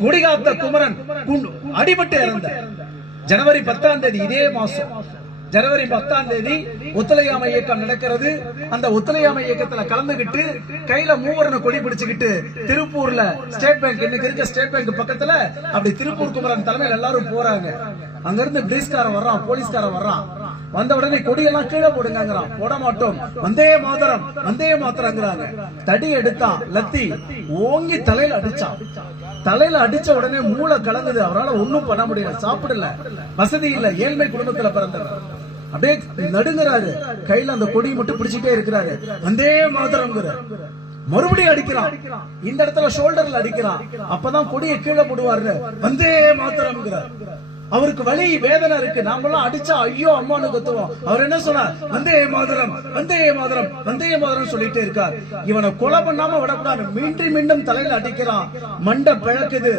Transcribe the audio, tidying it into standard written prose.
கொடிகாத்த குமரன் அடிபட்டு இறந்த ஜனவரி 10ஆம் தேதி இதே மாசம் ஜனவரி 10ஆம் தேதி ஒத்துழையாமை இயக்கம் நடக்கிறது. அந்த ஒத்துழையாமை இயக்கத்துல கலந்துகிட்டு கையில மூவர்ண கொடி பிடிச்சுக்கிட்டு திருப்பூர்ல ஸ்டேட் பேங்க், இன்னைக்கு இருக்க ஸ்டேட் பேங்க் பக்கத்துல அப்படி திருப்பூர் குமரன் தலைமையில் எல்லாரும் போறாங்க. அங்க இருந்து பிரிட்டிஷ்காரன் வர்றான், போலீஸ்காரன் வர்றான். வந்த உடனே கொடியெல்லாம் கீழே போடுங்கிறான். போட மாட்டோம், வந்தே மாதரம் வந்தே மாத்திரங்கிறாங்க. தடி எடுத்தான், லத்தி ஓங்கி தலையில அடிச்சான். தலையில அடிச்ச உடனே மூளை கலங்குது. அவரால் ஒண்ணும் பண்ண முடியல, சாப்பிடல, வசதி இல்ல, ஏழ்மை குடும்பத்துல பிறந்தவர். அப்படியே நடுங்குறாரு. கையில அந்த கொடி மட்டும் பிடிச்சிட்டே இருக்கிறாரு. வந்தே மாதரம்ங்கிற மறுபடியும் அடிக்கிறான். இந்த இடத்துல ஷோல்டர்ல அடிக்கிறான். அப்பதான் கொடியை கீழே போடுவாரு. வந்தே மாதரம்ங்கிறார். அவருக்கு வலி வேதனை இருக்கு. நாமெல்லாம் அடிச்சா ஐயோ அம்மானு கத்துவோம். அவர் என்ன சொன்னார்? வந்தே மாதரம் வந்தே மாதரம் வந்தே மாதரம் சொல்லிட்டே இருக்கார். இவனை கொலை பண்ணாம விடக்கூடாது. மீண்டும் மீண்டும் தலையில அடிக்கிறான். மண்டை பிழக்குது.